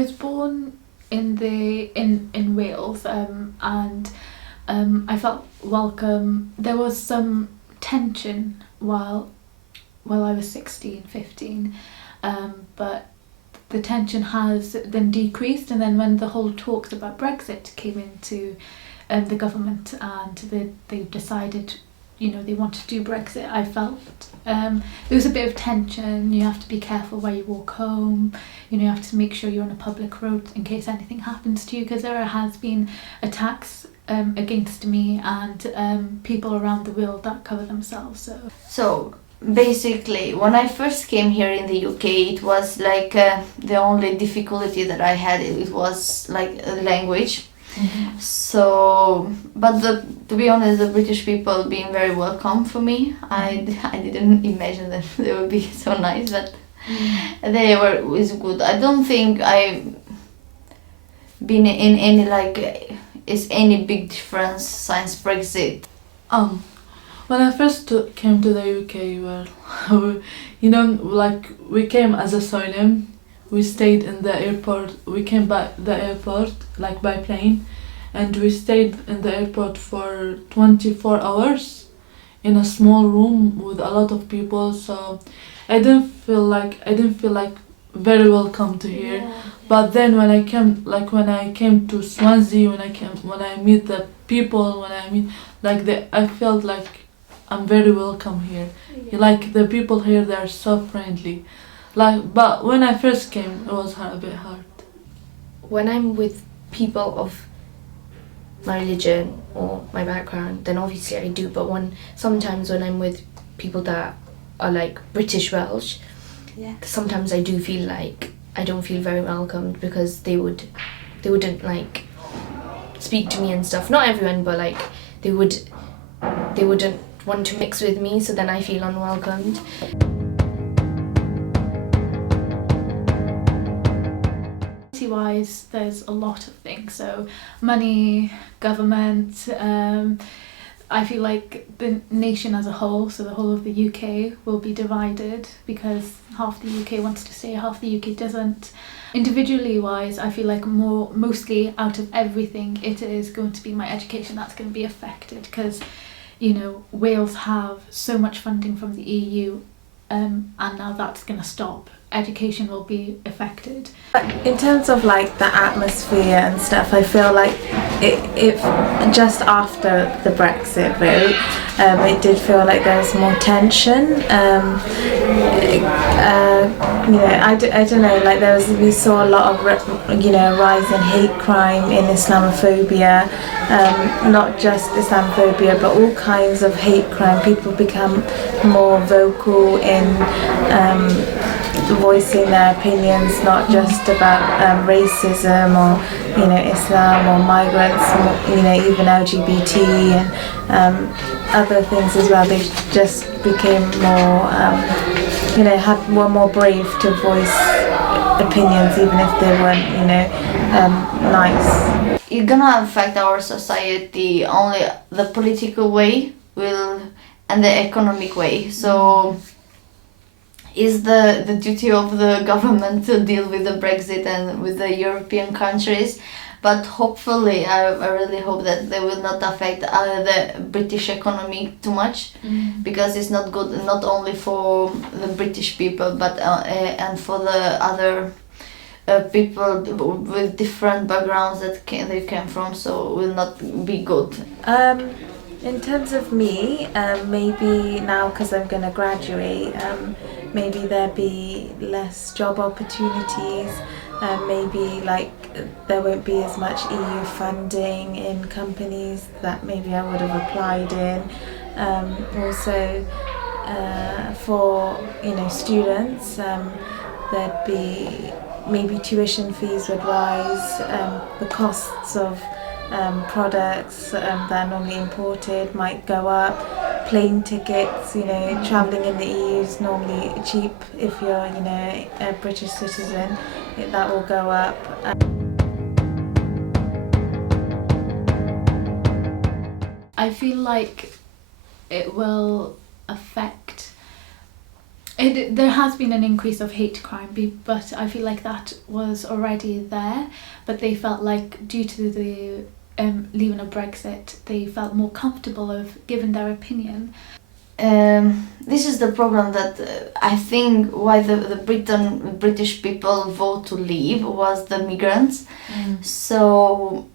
I was born in Wales, and I felt welcome. There was some tension while I was 16, 15, but the tension has then decreased, and then when the whole talks about Brexit came into the government and they decided, they wanted to do Brexit, I felt there was a bit of tension. You have to be careful where you walk home, you have to make sure you're on a public road in case anything happens to you, because there has been attacks against me and people around the world that cover themselves. So basically, when I first came here in the UK, it was like the only difficulty that I had, it was like language. Mm-hmm. So, but to be honest, the British people being very welcome for me. I didn't imagine that they would be so nice, but they were always good. I don't think I've been in any is any big difference since Brexit. When I first came to the UK, we came as asylum. We stayed in the airport. We came back the airport by plane, and we stayed in the airport for 24 hours in a small room with a lot of people. So I didn't feel like very welcome to here. Yeah. But then when I came to Swansea, when I meet the people, I felt like I'm very welcome here. Yeah. The people here, they are so friendly. But when I first came, it was a bit hard. When I'm with people of my religion or my background, then obviously I do. But sometimes when I'm with people that are British Welsh, yeah, sometimes I do feel like I don't feel very welcomed, because they wouldn't speak to me and stuff. Not everyone, but they wouldn't want to mix with me, so then I feel unwelcomed. Wise, there's a lot of things. So money, government, I feel like the nation as a whole, so the whole of the UK, will be divided because half the UK wants to stay, half the UK doesn't. Individually wise, I feel like mostly out of everything, it is going to be my education that's going to be affected, because Wales have so much funding from the EU, and now that's going to stop. Education will be affected. In terms of the atmosphere and stuff, I feel like it just after the Brexit vote, it did feel like there was more tension. I don't know. We saw a lot of rise in hate crime, in Islamophobia, not just Islamophobia, but all kinds of hate crime. People become more vocal in voicing their opinions, not just about racism or Islam or migrants, even LGBT and other things as well. They just became more were more brave to voice opinions, even if they weren't nice. It's gonna affect our society only the political way and the economic way. So is the duty of the government to deal with the Brexit and with the European countries, but hopefully I really hope that they will not affect the British economy too much, because it's not good not only for the British people but and for the other people with different backgrounds that they came from, so it will not be good. In terms of me, maybe now because I'm going to graduate, maybe there'll be less job opportunities, maybe there won't be as much EU funding in companies that maybe I would have applied in. Also for students, there'd be maybe tuition fees would rise, the costs of products that are normally imported might go up. Plane tickets, travelling in the EU is normally cheap if you're, a British citizen. That will go up. I feel like it will affect There has been an increase of hate crime, but I feel like that was already there. But they felt like due to the leaving of Brexit, they felt more comfortable of giving their opinion. This is the problem that I think why the British people vote to leave was the migrants. So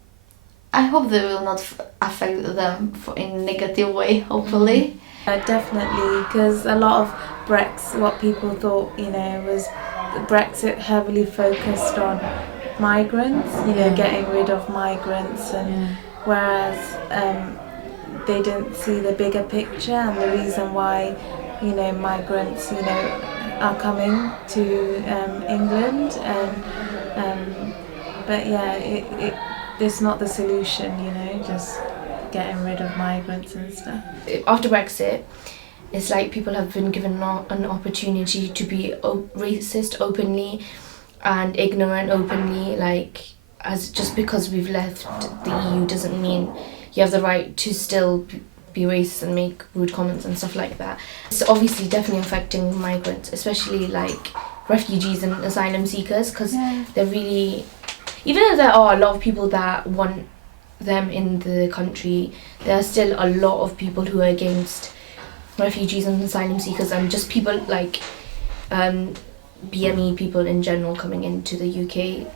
I hope they will not affect them in a negative way, hopefully. Definitely, because a lot of what people thought, was Brexit heavily focused on migrants, getting rid of migrants, and whereas they didn't see the bigger picture and the reason why, migrants, are coming to England, and but yeah, it's not the solution, just getting rid of migrants and stuff. After Brexit, it's like people have been given an opportunity to be racist openly and ignorant openly, like as just because we've left the EU doesn't mean you have the right to still be racist and make rude comments and stuff like that. It's obviously definitely affecting migrants, especially like refugees and asylum seekers, because they're really, even though there are a lot of people that want them in the country, there are still a lot of people who are against refugees and asylum seekers and just people like BME people in general coming into the UK.